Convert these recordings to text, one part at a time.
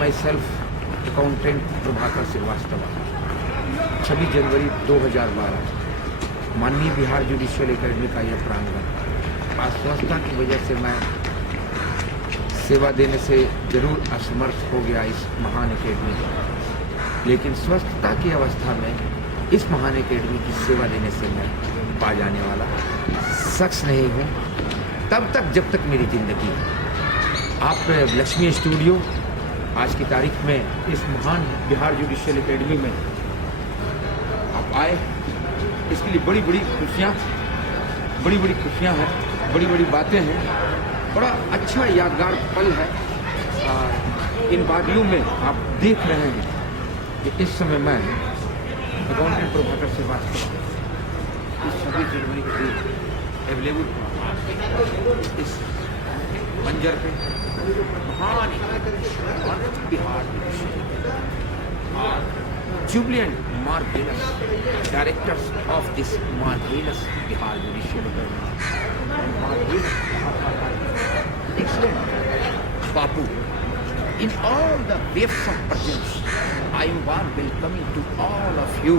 My self accountant Prabhakar Shrivastava. 26 जनवरी 2012 माननीय Bihar judicial academy का यह प्रांगण। अस्वस्थता की वजह से मैं सेवा देने से जरूर असमर्थ हो गया इस महान एकेडमी में, लेकिन स्वस्थता की अवस्था में इस महान एकेडमी की सेवा देने से मैं पा जाने वाला शख्स नहीं हूँ तब तक जब तक मेरी जिंदगी है। आप लक्ष्मी स्टूडियो आज की तारीख में इस महान बिहार जुडिशियल एकेडमी में आप आए, इसके लिए बड़ी बड़ी खुशियाँ हैं, बड़ी बड़ी बातें हैं, बड़ा अच्छा यादगार पल है। इन वादियों में आप देख रहे हैं कि इस समय मैं अकाउंटेंट प्रभाकर श्रीवास्तव इस 26 जनवरी के दिन अवेलेबल हुआ इस मंजर पे महान Bihar jubilant marvelous directors of this marvelous Bihar Judicial Academy. Excellent Bapu, in all the waves of presence, I am warm welcoming to all of you.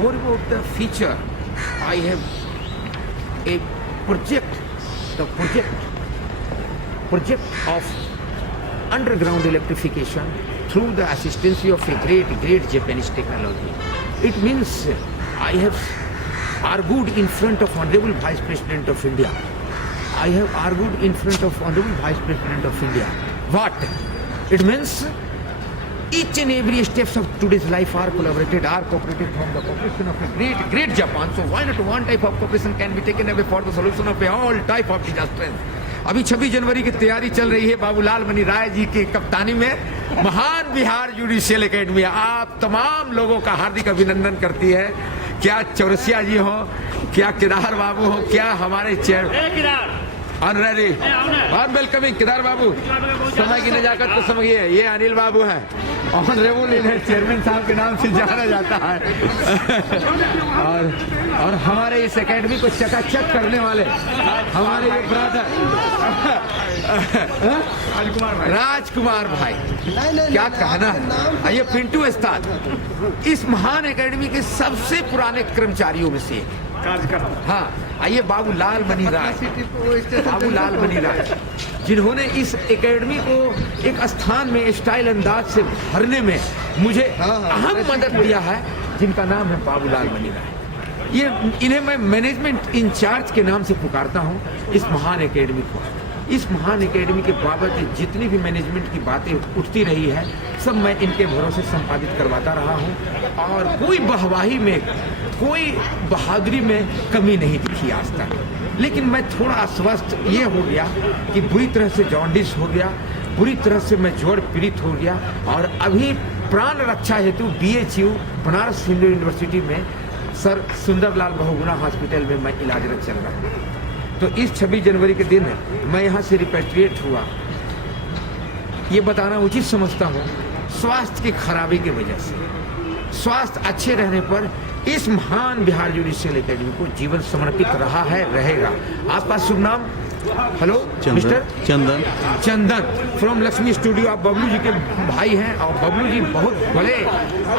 More about the future, I have a project, the project of underground electrification through the assistance of a great Japanese technology. It means I have argued in front of Honorable Vice President of India. I have argued in front of Honorable Vice President of India. What? It means each and every steps of today's life are cooperated from the cooperation of a great Japan. So why not one type of cooperation can be taken away for the solution of all type of disasters? अभी 26 जनवरी की तैयारी चल रही है Babulal money Rai ji की कप्तानी में महान बिहार जुडिशियल एकेडमी। आप तमाम लोगों का हार्दिक अभिनंदन करती है। क्या चौरसिया जी हो, क्या केदार बाबू हो, क्या हमारे चेयर ऑनररी और वेलकमिंग केदार बाबू, समय की नजाकत को समझिए। ये अनिल बाबू है, ऑनरेबल इन्हें चेयरमैन साहब के नाम से जाना जाता है। और हमारे इस एकेडमी को चकाचक करने वाले हमारे ये ब्रदर राजकुमार भाई, क्या कहना है। ये पिंटू उस्ताद इस महान एकेडमी के सबसे पुराने कर्मचारियों में से हाँ। आइए बाबूलाल मनी राय जिन्होंने इस एकेडमी को एक स्थान में स्टाइल अंदाज से भरने में मुझे अहम मदद दिया है, जिनका नाम है बाबूलाल मनी राय। ये इन्हें मैं मैनेजमेंट इंचार्ज के नाम से पुकारता हूँ इस महान एकेडमी को। इस महान एकेडमी के बाबत जितनी भी मैनेजमेंट की बातें उठती रही है सब मैं इनके भरोसे संपादित करवाता रहा हूँ, और कोई बहवाही में कोई बहादुरी में कमी नहीं दिखी आज तक। लेकिन मैं थोड़ा अस्वस्थ ये हो गया कि बुरी तरह से जॉन्डिस हो गया, बुरी तरह से मैं ज्वर पीड़ित हो गया, और अभी प्राण रक्षा हेतु BHU बनारस हिंदू यूनिवर्सिटी में सर सुंदरलाल बहुगुणा हॉस्पिटल में मैं इलाजरत चल रहा हूँ। तो इस 26 जनवरी के दिन मैं यहाँ से रिपेट्रिएट हुआ, ये बताना उचित समझता हूँ स्वास्थ्य की खराबी की वजह से। स्वास्थ्य अच्छे रहने पर इस महान बिहार जुडिशियल एकेडमी को जीवन समर्पित रहा है, रहेगा। आपका शुभ नाम? Hello mister Chandan from Lakshmi studio. आप बबलू जी के भाई हैं, और बबलू जी बहुत बड़े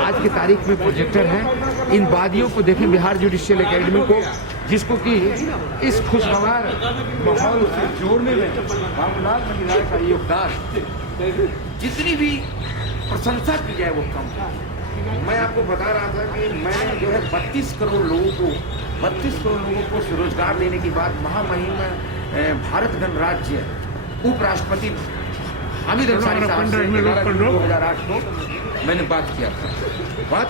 आज की तारीख में प्रोजेक्टर हैं। इन वादियों को देखें, बिहार जुडिशियल एकेडमी को, जिसको कि इस खुशगवार माहौल से जोड़ने में बाबूलाल मनी राय का योगदान जितनी भी प्रशंसा की जाए वो कम है। मैं आपको बता रहा था कि मैं जो है 32 करोड़ लोगों को रोजगार देने की बात महामहिम भारत गणराज्य उपराष्ट्रपति हामिद अंसारी साहब से 2008 को मैंने बात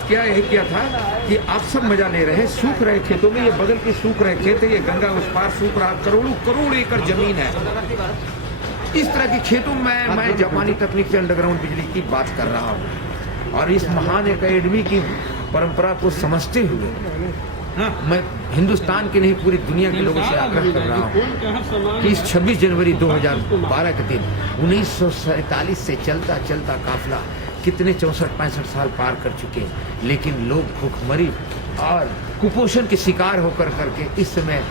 किया यही किया था कि आप सब मजा ले रहे, सूख रहे खेतों में, ये बगल के सूख रहे खेत है, ये गंगा उस पार सूख रहा, करोड़ों एकड़ जमीन है। इस तरह के खेतों में मैं जापानी तकनीक से अंडरग्राउंड बिजली की बात कर रहा हूँ, और इस महान एकेडमी की परंपरा को समझते हुए मैं हिंदुस्तान के नहीं पूरी दुनिया के लोगों से आग्रह कर रहा हूँ कि इस 26 जनवरी 2012 के दिन 1947 से चलता चलता काफिला कितने 64-65 साल पार कर चुके, लेकिन लोग भूखमरी और कुपोषण के शिकार होकर करके इस समय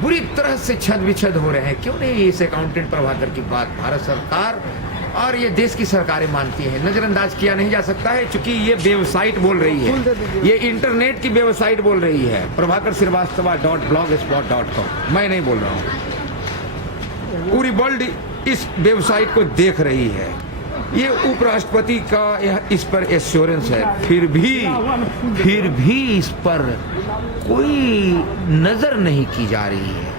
बुरी तरह से छद विछद हो रहे हैं। क्यों नहीं इस अकाउंटेंट प्रभाकर की बात भारत सरकार और ये देश की सरकारें मानती हैं, नजरअंदाज किया नहीं जा सकता है, क्योंकि ये वेबसाइट बोल रही है, ये इंटरनेट की वेबसाइट बोल रही है, प्रभाकर श्रीवास्तव.blogspot.com। मैं नहीं बोल रहा हूँ, पूरी वर्ल्ड इस वेबसाइट को देख रही है। ये उपराष्ट्रपति का इस पर एश्योरेंस है, फिर भी इस पर कोई नजर नहीं की जा रही है।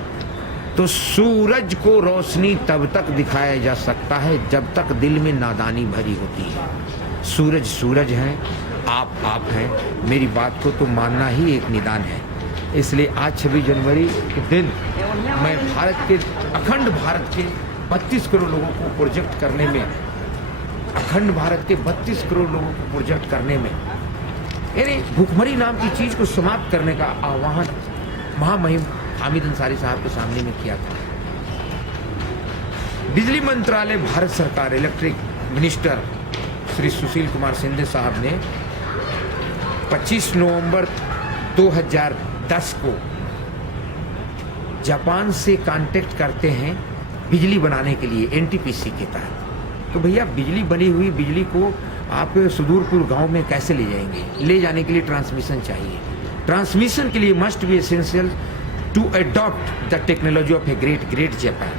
तो सूरज को रोशनी तब तक दिखाया जा सकता है जब तक दिल में नादानी भरी होती है। सूरज सूरज है, आप हैं, मेरी बात को तो मानना ही एक निदान है। इसलिए आज 26 जनवरी के दिन मैं अखंड भारत के 32 करोड़ लोगों को प्रोजेक्ट करने में, अखंड भारत के 32 करोड़ लोगों को प्रोजेक्ट करने में, यानी भूखमरी नाम की चीज को समाप्त करने का आह्वान महामहिम हामिद अंसारी साहब के सामने में किया था। बिजली मंत्रालय भारत सरकार, इलेक्ट्रिक मिनिस्टर श्री सुशील कुमार शिंदे साहब ने 25 नवंबर 2010 को जापान से कांटेक्ट करते हैं बिजली बनाने के लिए एनटीपीसी के तहत। तो भैया बिजली बनी हुई बिजली को आप सुदूरपुर गांव में कैसे ले जाएंगे? ले जाने के लिए ट्रांसमिशन चाहिए। ट्रांसमिशन के लिए must be essential to adopt the technology of a great Japan.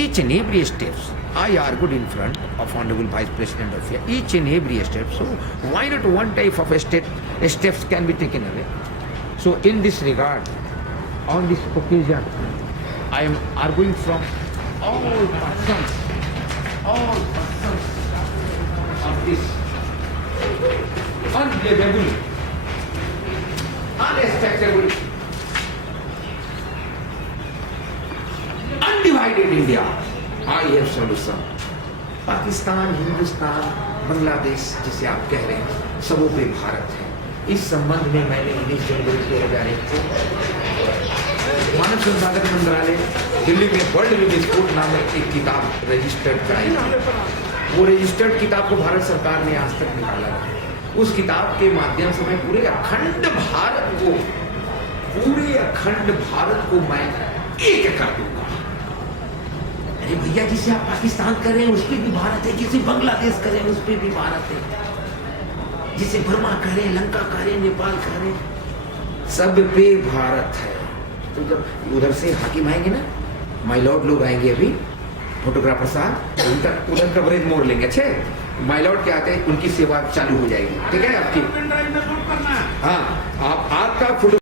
Each and every steps, I argued in front of Honorable Vice President of India, each and every step. So why not one type of steps can be taken away? So in this regard, on this occasion, I am arguing from all persons of this unbelievable, unexpectable, undivided India. I have solution. Pakistan, Hindustan, Bangladesh जिसे आप कह रहे हैं, सबों पे भारत है। इस संबंध में मैंने 19 जनवरी 2001 को मानव संसाधन मंत्रालय दिल्ली में वर्ल्ड विद स्पोर्ट नामक एक किताब रजिस्टर्ड कराई थी। वो रजिस्टर्ड किताब को भारत सरकार ने आज तक निकाला है। उस किताब के माध्यम से मैं पूरे अखंड भारत को मैं एक कर दूंगा। अरे भैया, जिसे आप पाकिस्तान कर रहे हैं उस पे भी भारत है, जिसे बांग्लादेश कर रहे हैं उस पे भी भारत है, जिसे बर्मा कर रहे हैं, लंका कर रहे हैं, नेपाल कर रहे हैं, सब पे भारत है। तो जब उधर से हाकिम आएंगे ना, माय लॉर्ड लोग आएंगे, अभी फोटोग्राफर साहब, उनका उधर कवरेज मोड़ लेंगे। अच्छे माय लॉर्ड के आते हैं, उनकी सेवा चालू हो जाएगी। ठीक है आपकी, हाँ, आप आपका फोटो